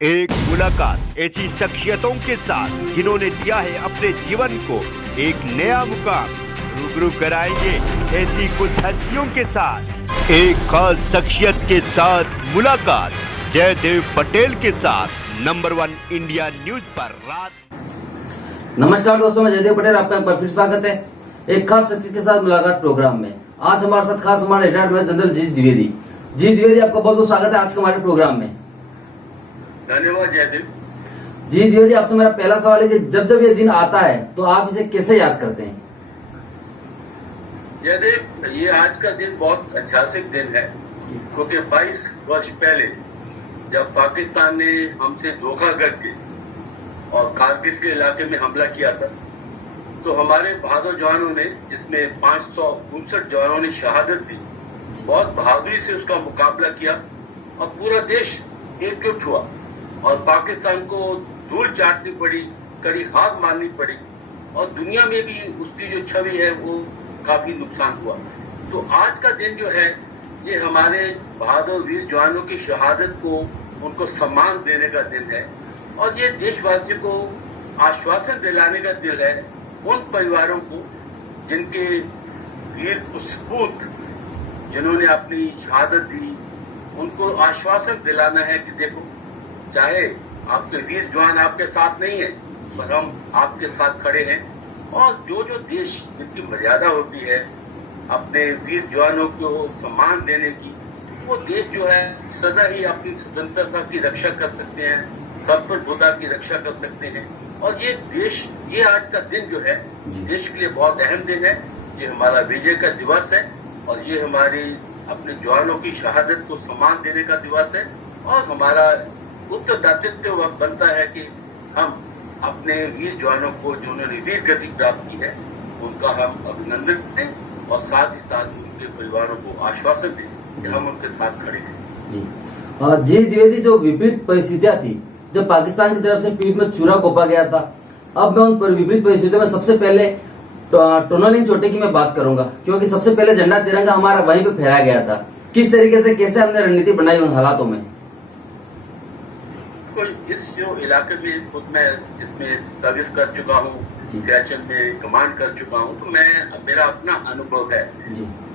एक मुलाकात ऐसी शख्सियतों के साथ जिन्होंने दिया है अपने जीवन को एक नया मुकाम। रूबरू कराएंगे ऐसी कुछ हस्तियों के साथ एक खास शख्सियत के साथ मुलाकात। जयदेव पटेल के साथ नंबर 1 इंडिया न्यूज पर रात। नमस्कार दोस्तों, मैं जयदेव पटेल, आपका एक बार फिर स्वागत है एक खास शख्सियत के साथ मुलाकात प्रोग्राम में। आज हमारे साथ खास हमारे रिटायर्ड मेजर जनरल जी द्विवेदी। जी द्विवेदी, आपका बहुत बहुत स्वागत है आज के हमारे प्रोग्राम में। धन्यवाद जयदेव। जी द्विवेदी, आपसे मेरा पहला सवाल है कि जब ये दिन आता है तो आप इसे कैसे याद करते हैं? जयदेव, ये आज का दिन बहुत ऐतिहासिक दिन है क्योंकि 22 वर्ष पहले जब पाकिस्तान ने हमसे धोखा करके और कारगिल के इलाके में हमला किया था तो हमारे बहादुर जवानों ने, जिसमें 559 जवानों ने शहादत दी, बहुत बहादुरी से उसका मुकाबला किया और पूरा देश एकजुट हुआ और पाकिस्तान को धूल चाटनी पड़ी, कड़ी हार मारनी पड़ी और दुनिया में भी उसकी जो छवि है वो काफी नुकसान हुआ। तो आज का दिन जो है ये हमारे बहादुर वीर जवानों की शहादत को, उनको सम्मान देने का दिन है और ये देशवासियों को आश्वासन दिलाने का दिन है उन परिवारों को जिनके वीर सपूत जिन्होंने अपनी शहादत दी, उनको आश्वासन दिलाना है कि देखो, चाहे आपके वीर जवान आपके साथ नहीं है पर हम आपके साथ खड़े हैं। और जो देश जिनकी मर्यादा होती है अपने वीर जवानों को सम्मान देने की, वो देश जो है सदा ही अपनी स्वतंत्रता की रक्षा कर सकते हैं, संप्रभुता की रक्षा कर सकते हैं। और ये देश, ये आज का दिन जो है देश के लिए बहुत अहम दिन है। ये हमारा विजय का दिवस है और ये हमारी अपने जवानों की शहादत को सम्मान देने का दिवस है और हमारा उत्तरदायित्व बनता है कि हम अपने वीर जवानों को, जिन्होंने वीर गति प्राप्त की है, उनका हम अभिनंदन दें और साथ ही साथ उनके परिवारों को आश्वासन दें कि हम उनके साथ खड़े हैं। जी द्विवेदी, जो विपरीत परिस्थितियां थी जब पाकिस्तान की तरफ से पीठ में चूरा घोंपा गया था, अब मैं उन विपरीत परिस्थितियों में सबसे पहले टोनालिंग चोटे की मैं बात करूंगा क्योंकि सबसे पहले झंडा तिरंगा हमारा वहीं पे फहराया गया था। किस तरीके से, कैसे हमने रणनीति बनाई उन हालातों में? इस जो इलाके में खुद मैं इसमें सर्विस कर चुका हूँ, सियाचिन में कमांड कर चुका हूँ, तो मेरा अपना अनुभव है।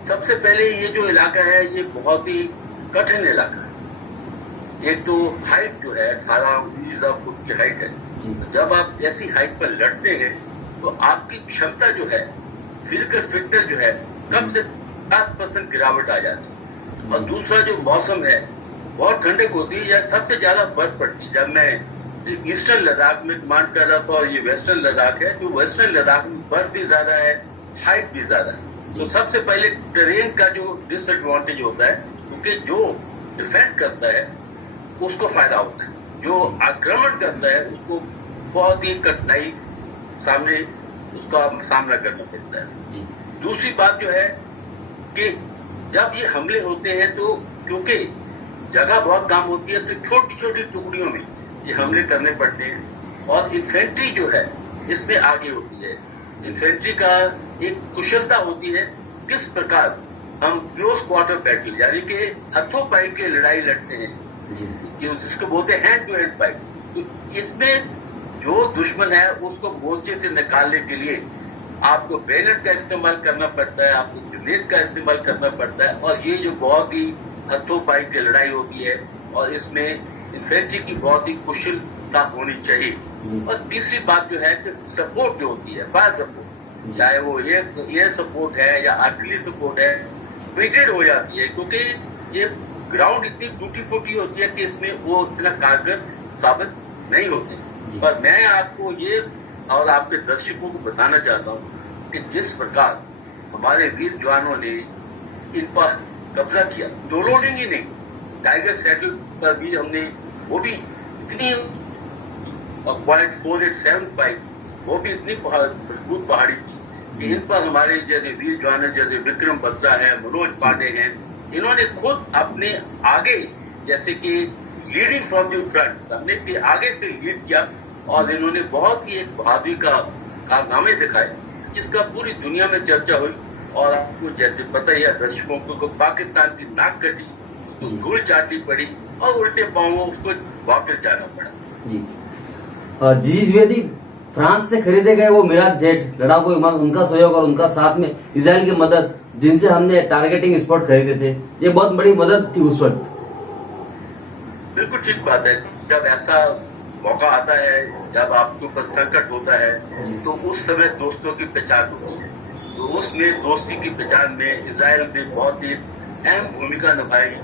सबसे पहले ये जो इलाका है ये बहुत ही कठिन इलाका है। एक तो हाइट जो है 18-19 फुट की हाइट है। जब आप ऐसी हाइट पर लड़ते हैं तो आपकी क्षमता जो है, फिजिकल फिटनेस जो है, कम से 50% गिरावट आ जाती है। और दूसरा जो मौसम है बहुत ठंडक होती है, या सबसे ज्यादा बर्फ पड़ती है। जब मैं ईस्टर्न लद्दाख में कमांड कर रहा था और ये वेस्टर्न लद्दाख है, तो वेस्टर्न लद्दाख में बर्फ भी ज्यादा है, हाइट भी ज्यादा है। तो सबसे पहले ट्रेन का जो डिसएडवांटेज होता है, क्योंकि जो डिफेंड करता है उसको फायदा होता है, जो आक्रमण करता है उसको बहुत ही कठिनाई सामने उसका सामना करना पड़ता है। दूसरी बात जो है कि जब ये हमले होते हैं तो क्योंकि जगह बहुत कम होती है तो छोटी छोटी टुकड़ियों में ये हमले करने पड़ते हैं और इन्फेंट्री जो है इसमें आगे होती है। इन्फेंट्री का एक कुशलता होती है किस प्रकार हम क्लोज क्वार्टर बैटल, यानी कि हथों पाई के लड़ाई लड़ते हैं, जिसको बोलते हैं हैंड टू हैंड फाइट। तो इसमें जो दुश्मन है उसको मोर्चे से निकालने के लिए आपको बैनर का इस्तेमाल करना पड़ता है, आपको ग्रेनेड का इस्तेमाल करना पड़ता है और ये जो बहुत ही हथों पाई की लड़ाई होती है और इसमें इन्फेंट्री की बहुत ही कुशलता होनी चाहिए। और तीसरी बात जो है कि सपोर्ट जो होती है, फायर सपोर्ट, चाहे वो एयर सपोर्ट है या आर्टिलरी सपोर्ट है, लिमिटेड हो जाती है क्योंकि ये ग्राउंड इतनी टूटी फूटी होती है कि इसमें वो इतना कारगर साबित नहीं होते। पर मैं आपको ये और आपके दर्शकों को बताना चाहता हूँ कि जिस प्रकार हमारे वीर जवानों ने इन पर कब्जा किया, दो लोडिंग ही नहीं, टाइगर सेटल पर भी हमने, वो भी इतनी 0.4875, वो भी इतनी मजबूत पहाड़ी थी कि इन पर हमारे जैसे वीर जवान जैसे विक्रम बत्रा है, मनोज पांडे हैं, इन्होंने खुद अपने आगे, जैसे कि लीडिंग फ्रॉम द फ्रंट, हमने के आगे से लीड किया और इन्होंने बहुत ही एक बहादुरी का कारनामे दिखाए जिसका पूरी दुनिया में चर्चा हुई। और आपको जैसे पता ही है दर्शकों को, पाकिस्तान की नाक कटी, धूल चाटनी पड़ी और उल्टे पांव उसको वापस जाना पड़ा। जी जी द्विवेदी, फ्रांस से खरीदे गए वो मिराज जेट लड़ाकू विमान, उनका सहयोग और उनका साथ में इजराइल की मदद, जिनसे हमने टारगेटिंग स्पॉट खरीदे थे, ये बहुत बड़ी मदद थी उस वक्त। बिल्कुल ठीक बात है। जब ऐसा मौका आता है, जब आपके ऊपर संकट होता है, तो उस समय दोस्तों की पहचान होती है। तो उसमें दोस्ती की पहचान में इजराइल ने बहुत ही अहम भूमिका निभाई।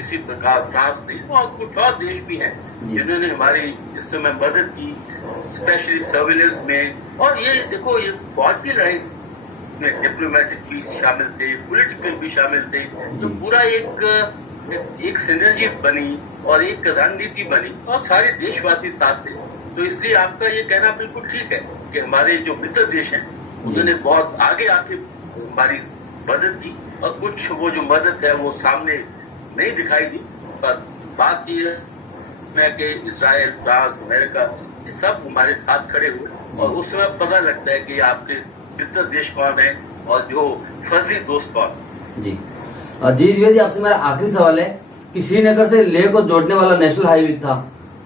इसी प्रकार फ्रांस ने और कुछ और देश भी हैं जिन्होंने हमारी इस समय मदद की, स्पेशली सर्विलेंस में। और ये देखो, ये फौज की लड़ाई में डिप्लोमेटिक भी शामिल थे, पॉलिटिकल भी शामिल थे। तो पूरा एक सिनर्जी बनी और एक रणनीति बनी और सारे देशवासी साथ थे। तो इसलिए आपका ये कहना बिल्कुल ठीक है कि हमारे जो मित्र देश हैं उन्होंने बहुत आगे आके हमारी मदद की, और कुछ वो जो मदद है वो सामने नहीं दिखाई दी। पर बात ये है कि इजराइल, फ्रांस, अमेरिका, ये सब हमारे साथ खड़े हुए और उस समय पता लगता है कि आपके मित्र देश कौन है और जो फर्जी दोस्त कौन। जी जी द्विवेदी, आपसे मेरा आखिरी सवाल है कि श्रीनगर से लेह को जोड़ने वाला नेशनल हाईवे था,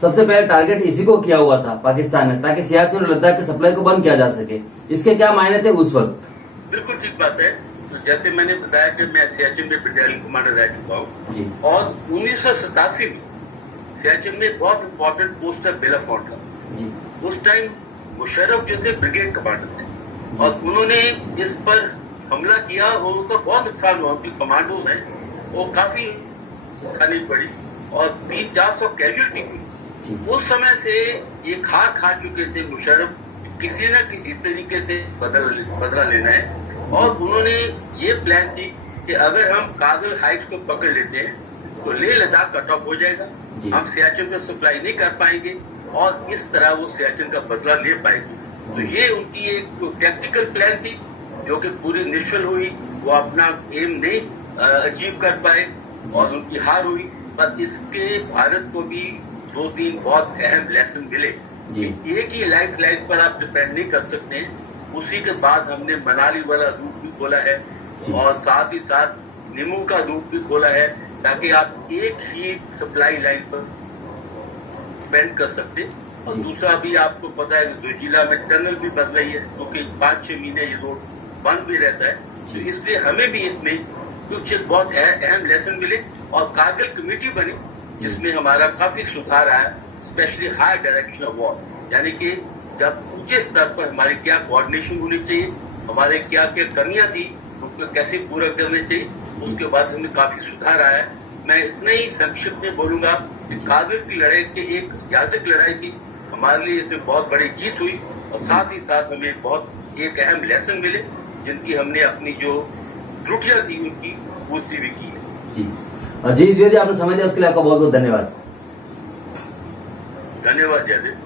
सबसे पहले टारगेट इसी को किया हुआ था पाकिस्तान ने, ताकि सियाचिन और लद्दाख की सप्लाई को बंद किया जा सके। इसके क्या मायने थे उस वक्त? बिल्कुल ठीक बात है। तो जैसे मैंने बताया कि मैं सियाचिन में बटालियन कमांडर रह चुका हूँ, और 1987 में सियाचिन में बहुत इंपॉर्टेंट पोस्ट है बेलाफोर्ट का। उस टाइम मुशर्रफ जो थे ब्रिगेड कमांडर थे, और उन्होंने इस पर हमला किया और उनका बहुत नुकसान हुआ। उनकी कमांडो में वो काफी खानी पड़ी और 300-400 कैजुअल्टी हुई। उस समय से ये खा चुके थे मुशर्रफ, किसी न किसी तरीके से बदला लेना है। और उन्होंने ये प्लान की कि अगर हम कागल हाइट्स को पकड़ लेते हैं तो लेह लद्दाख कट ऑफ हो जाएगा, हम सियाचिन को सप्लाई नहीं कर पाएंगे और इस तरह वो सियाचिन का बदला ले पाएंगे। तो ये उनकी एक टैक्टिकल प्लान थी जो कि पूरी निष्फल हुई। वो अपना एम नहीं अचीव कर पाए और उनकी हार हुई। पर इसके भारत को भी 2-3 बहुत अहम लेसन मिले। एक ही लाइफ लाइन पर आप डिपेंड नहीं कर सकते हैं। उसी के बाद हमने मनाली वाला रूट भी खोला है और साथ ही साथ निमू का रूट भी खोला है, ताकि आप एक ही सप्लाई लाइन पर डिपेंड कर सकते। और दूसरा भी आपको पता है कि जिला में टनल भी बन रही है, क्योंकि 5-6 महीने ये रोड बंद भी रहता है। तो इसलिए हमें भी इसमें कुछ बहुत अहम लेसन मिले और कारगिल कमेटी बनी, जिसमें हमारा काफी सुधार आया, specially high direction of war, यानी कि जब ऊंचे स्तर पर हमारी क्या कोऑर्डिनेशन होनी चाहिए, हमारे क्या क्या कमियां थी, उसको कैसे पूरा करना चाहिए, उसके बाद हमें काफी सुधार आया। मैं इतना ही संक्षिप्त में बोलूंगा कि कारगिल की लड़ाई की एक ऐतिहासिक लड़ाई थी, हमारे लिए इसमें बहुत बड़ी जीत हुई और साथ ही साथ हमें बहुत एक अहम लेसन मिले, जिनकी हमने अपनी जो त्रुटियां थी उनकी पूर्ति भी की है। जी द्विवेदी, आपने समय दिया उसके लिए आपका बहुत बहुत धन्यवाद। धन्यवाद जयदेव।